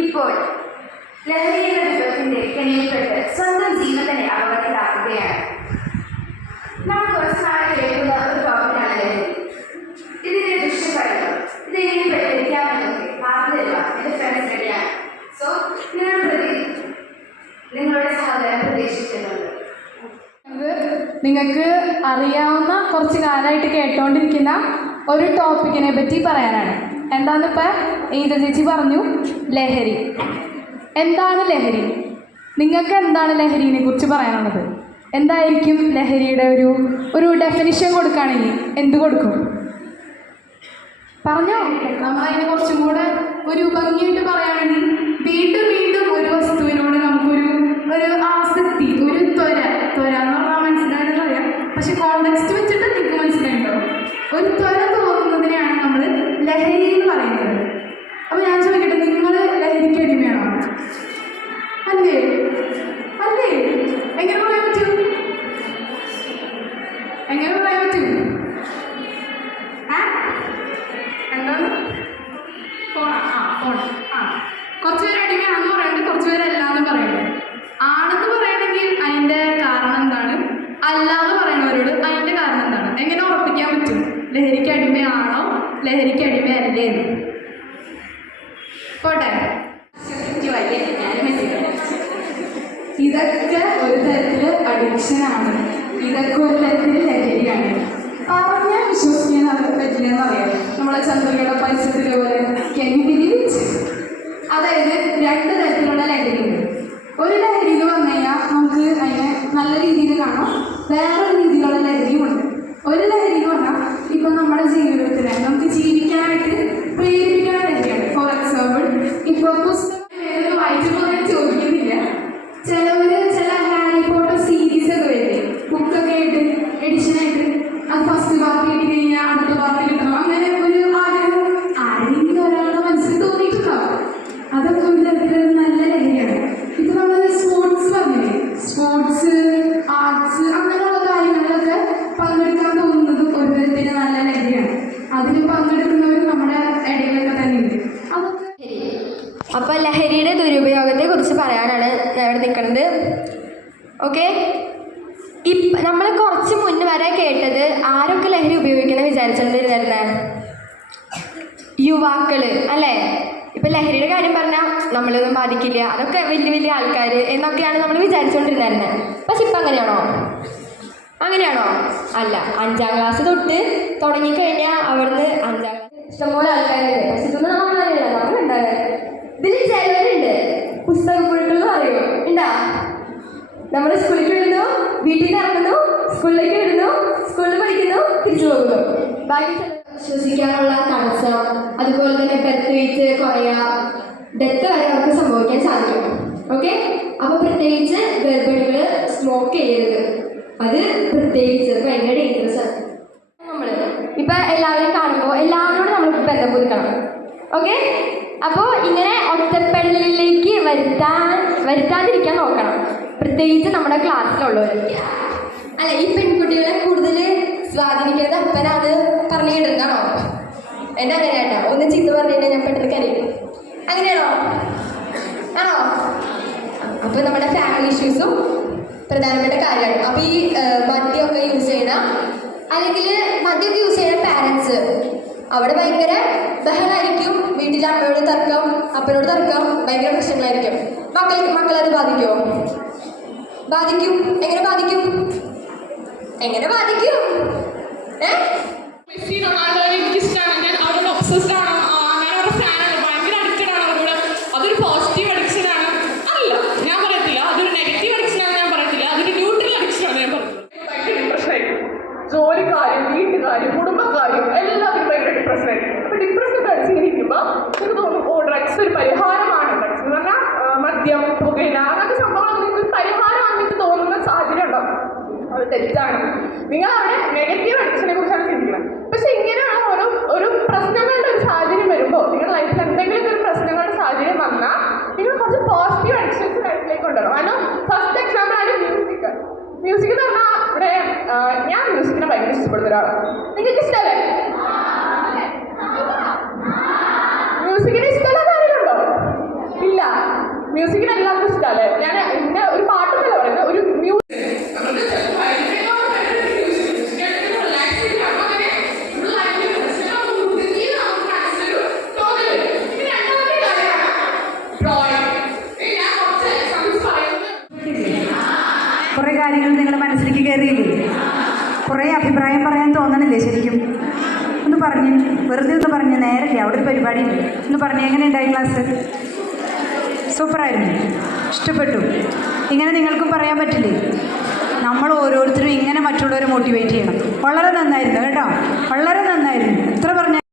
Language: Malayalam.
ഇപ്പോൾ ലഹരിയുടെ വിഭവത്തിന്റെ കെണിയിൽപ്പെട്ട് സ്വന്തം തന്നെ അപകടത്തിലാക്കുകയാണ്. നാം കുറച്ച് നാളെ കേൾക്കുന്ന ഒരു ടോപ്പിക്കാണ് ലഹരി. ഇതിന്റെ ദുഷ്ടഫലങ്ങൾ ഇത് എങ്ങനെ പരിഹരിക്കാമെന്നൊക്കെ പറഞ്ഞു തരുക എന്റെ സോ നിങ്ങൾ പ്രതി നിങ്ങളുടെ സഹോദരൻ പ്രതീക്ഷിക്കുന്നുണ്ട്. നിങ്ങൾക്ക് അറിയാവുന്ന കുറച്ച് കാലമായിട്ട് കേട്ടോണ്ടിരിക്കുന്ന ഒരു ടോപ്പിക്കിനെ പറ്റി പറയാനാണ്. എന്താന്നിപ്പോൾ ഈത ചേച്ചി പറഞ്ഞു ലഹരി. എന്താണ് ലഹരി? നിങ്ങൾക്ക് എന്താണ് ലഹരിനെ കുറിച്ച് പറയാനുള്ളത്? എന്തായിരിക്കും ലഹരിയുടെ ഒരു ഒരു ഡെഫിനിഷൻ കൊടുക്കുകയാണെങ്കിൽ എന്ത് കൊടുക്കും? പറഞ്ഞോ. നമ്മളതിനെ കുറച്ചും കൂടെ ഒരു ഭംഗിയായിട്ട് പറയുകയാണെങ്കിൽ വീണ്ടും വീണ്ടും ഒരു വസ്തുവിനോട് നമുക്കൊരു ഒരു ആസക്തി ഒരു ത്വര. ത്വര എന്ന് പറഞ്ഞാൽ മനസ്സിലായെന്ന് പറയാം പക്ഷെ കോണ്ടെക്സ്റ്റ് വെച്ചിട്ട് നിങ്ങൾക്ക് മനസ്സിലായിട്ടുണ്ടോ ഒരു ത്വര ലഹരി എന്ന് പറയുന്നത്. അപ്പോൾ ഞാൻ ചോദിക്കട്ടെ നിങ്ങൾ ലഹരിക്ക് അടിമയാണോ? അല്ലേ? അല്ലേ? എങ്ങനെ പറയാൻ പറ്റും? എങ്ങനെ പറയാൻ പറ്റും? എന്താണ് ആ ഫോൺ. ആ. കുറച്ച് അടിമയാണെന്ന് പറയുന്നത് കുറച്ച് അല്ല എന്ന് പറയുന്നത് ആണെന്ന് പറയണമെങ്കിൽ അതിന്റെ കാരണം എന്താണ് അല്ല എന്ന് പറയുന്നവരോട് അതിന്റെ കാരണം എന്താണ് എങ്ങനെ ഉറപ്പിക്കാൻ പറ്റും ലഹരിക്ക് അടിമയാണോ ലഹരിക്ക് അടിമയല്ലേ പോട്ടെ. ഇതൊക്കെ ഒരു തരത്തിൽ അഡിക്ഷനാണ് ഇതൊക്കെ ഒരു തരത്തിൽ ലഹരിയാണ്. പറഞ്ഞാൽ വിശ്വസിക്കാൻ അവർക്ക് പറ്റില്ലെന്ന് അറിയാം നമ്മളെ ചന്ദ്രികയുടെ പരിസരത്തിലെ പോലെ അതായത് രണ്ട് തരത്തിലുള്ള ലഹരിയുണ്ട് ഒരു ലഹരി എന്ന് പറഞ്ഞു കഴിഞ്ഞാൽ നമുക്ക് അതിനെ നല്ല രീതിയിൽ കാണാം. വേറൊരു സ്പോർട്സ് ആർട്സ് അങ്ങനെയുള്ള കാര്യങ്ങളിലൊക്കെ പങ്കെടുക്കാൻ തോന്നുന്നത് ഒരു നല്ല ലഹരിയാണ് അതിൽ പങ്കെടുക്കുന്നവർ നമ്മുടെ ഇടയിലൊക്കെ തന്നെ ഉണ്ട് അതൊക്കെ അപ്പോൾ ലഹരിയുടെ ദുരുപയോഗത്തെ കുറിച്ച് പറയാനാണ് ഞാൻ ഇവിടെ നിൽക്കുന്നത്. ഓക്കെ? ഇപ്പം നമ്മൾ കുറച്ച് മുന്നേ വരെ കേട്ടത് ആരൊക്കെ ലഹരി ഉപയോഗിക്കണം വിചാരിച്ചിട്ടുണ്ടായിരുന്നേ? യുവാക്കൾ അല്ലേ? ഇപ്പം ലഹരിയുടെ കാര്യം പറഞ്ഞാൽ നമ്മളൊന്നും ബാധിക്കില്ല. അതൊക്കെ വലിയ വലിയ ആൾക്കാർ എന്നൊക്കെയാണ് നമ്മൾ വിചാരിച്ചുകൊണ്ടിരുന്നത് പക്ഷെ ഇപ്പം അങ്ങനെയാണോ? അങ്ങനെയാണോ? അല്ല അഞ്ചാം ക്ലാസ് തൊട്ട് തുടങ്ങിക്കഴിഞ്ഞാൽ അവിടുന്ന് അഞ്ചാം ക്ലാസ് ഇഷ്ടംപോലെ ആൾക്കാരുണ്ട്. പക്ഷെ ഇതൊന്നും നമ്മളറിയില്ല നമ്മളുണ്ടാകുക ഇതിൽ ചിലവരുണ്ട്. പുസ്തക അറിയോ ഉണ്ടാ നമ്മൾ സ്കൂളിൽ വിടുന്നു വീട്ടിൽ നിന്ന് ഇറങ്ങുന്നു സ്കൂളിലേക്ക് വിടുന്നു സ്കൂളിൽ പഠിക്കുന്നു തിരിച്ചു പോകുന്നു. ബാക്കി ചിലർ ശ്വസിക്കാനുള്ള തടസ്സം അതുപോലെ തന്നെ ബെർത്ത് വെയിറ്റ് കുറയുക ഡെത്ത് വരെ അവർക്ക് സംഭവിക്കാൻ സാധിക്കും. ഓക്കെ അപ്പോൾ പ്രത്യേകിച്ച് ഗർഭിണികൾ സ്മോക്ക് ചെയ്യരുത്. അത് പ്രത്യേകിച്ച് ഭയങ്കര ഡേഞ്ചറസ് ആണ്. നമ്മൾ ഇപ്പം എല്ലാവരും കാണുമ്പോൾ എല്ലാവരോടും നമ്മൾ ബന്ധം പുതുക്കണം. ഓക്കെ അപ്പോൾ ഇങ്ങനെ ഒറ്റപ്പെടലിലേക്ക് വരുത്താൻ വരുത്താതിരിക്കാൻ നോക്കണം. പ്രത്യേകിച്ച് നമ്മുടെ ക്ലാസ്സിലുള്ളവർ അല്ല ഈ പെൺകുട്ടികളെ കൂടുതൽ സ്വാധീനിക്കുന്നത് അപ്പനാണ് പറഞ്ഞിട്ടുണ്ടാണോ എന്നെ അങ്ങനെ ഒന്ന് ചീത്ത പറഞ്ഞിട്ട് ഞാൻ പെട്ടെന്ന് കരയും. അങ്ങനെയാണോ? ആണോ? അപ്പൊ നമ്മുടെ ഫാമിലി ഇഷ്യൂസും പ്രധാനപ്പെട്ട കാര്യമാണ്. അപ്പൊ ഈ മദ്യമൊക്കെ യൂസ് ചെയ്യണ അല്ലെങ്കിൽ മദ്യമൊക്കെ യൂസ് ചെയ്യുന്ന പാരൻസ് അവിടെ ഭയങ്കര ബഹളായിരിക്കും. വീട്ടിൽ അമ്മയോട് തർക്കം അപ്പനോട് തർക്കം ഭയങ്കര പ്രശ്നങ്ങളായിരിക്കും. മക്കൾ മക്കളത് ബാധിക്കുമോ ബാധിക്കും. എങ്ങനെ ബാധിക്കും? എങ്ങനെ ബാധിക്കും? മെസ്സി റൊണാൾഡോ എനിക്ക് ഇഷ്ടമാണ് ഞാൻ അവരോട് ഒബ്സസ്ഡ് ആണ് ആ, ഞാൻ അവരുടെ ഫാനാണ് ഭയങ്കര അഡിക്റ്റഡ് ആണ് അവരോട് അതൊരു പോസിറ്റീവ് അഡിക്ഷൻ ആണ് അല്ല ഞാൻ പറയത്തില്ല അതൊരു നെഗറ്റീവ് അഡിക്ഷൻ ആണ് ഞാൻ പറയത്തില്ല അതൊരു ന്യൂട്രൽ അഡിക്ഷൻ ആണ് ഞാൻ പറയുന്നത് ഭയങ്കര ഡിപ്രഷനായിരിക്കും ജോലിക്കാരും വീട്ടുകാരും കുടുംബക്കാരും എല്ലാവരും ഭയങ്കര ഡിപ്രഷനായിരിക്കും അപ്പൊ ഡിപ്രഷൻ അടിച്ചിരിക്കുമ്പോൾ എനിക്ക് തോന്നും ഓ ഡ്രഗ്സ് ഒരു പരിഹാരമാണ് ഡ്രഗ്സ് എന്ന് പറഞ്ഞാൽ ആ, മദ്യം പുകയില അങ്ങനത്തെ സംഭവങ്ങൾ നിങ്ങൾക്ക് ഒരു പരിഹാരമാണെന്ന് എനിക്ക് തോന്നുന്ന സാഹചര്യം ഉണ്ടാവും അത് തെറ്റാണ് നിങ്ങൾ അവിടെ നെഗറ്റീവ് അഡിക്ഷനെ കുറിച്ചാണ് ചിന്തിക്കുന്നത്. പക്ഷെ ഇങ്ങനെയുള്ള ഓരോ ഒരു പ്രശ്നങ്ങളുടെ ഒരു സാഹചര്യം വരുമ്പോൾ നിങ്ങളുടെ ലൈഫിൽ എന്തെങ്കിലും ഒരു പ്രശ്നങ്ങളുടെ സാഹചര്യം വന്നാൽ നിങ്ങൾ കുറച്ച് പോസിറ്റീവ് അഡിക്ഷൻസ് ലൈഫിലേക്ക് കൊണ്ടുവരണം. കാരണം ഫസ്റ്റ് എക്സാമ്പിൾ ആണ് മ്യൂസിക് മ്യൂസിക് എന്ന് പറഞ്ഞാൽ ഇവിടെ ഞാൻ മ്യൂസിക്കിനെ ഭയങ്കര ഇഷ്ടപ്പെടുന്ന ഒരാളാണ് നിങ്ങൾക്ക് ഇഷ്ടമല്ലേ മ്യൂസിക്കിന് ഇഷ്ടമല്ലാത്ത ആരെങ്കിലും ഉണ്ടോ? ഇല്ല. മ്യൂസിക്കിന് എല്ലാവർക്കും ഇഷ്ടമല്ലേ ഞാൻ തോന്നണില്ലേ ശരിക്കും? ഒന്ന് പറഞ്ഞ്. വെറുതെ ഒന്ന് പറഞ്ഞ്. നേരല്ലേ അവിടെ ഒരു പരിപാടി. ഒന്ന് പറഞ്ഞ് എങ്ങനെ ഉണ്ടായി ക്ലാസ് സൂപ്പറായിരുന്നു. ഇഷ്ടപ്പെട്ടു. ഇങ്ങനെ നിങ്ങൾക്കും പറയാൻ പറ്റില്ലേ? നമ്മൾ ഓരോരുത്തരും ഇങ്ങനെ മറ്റുള്ളവരെ മോട്ടിവേറ്റ് ചെയ്യണം. വളരെ നന്നായിരുന്നു കേട്ടോ? വളരെ നന്നായിരുന്നു.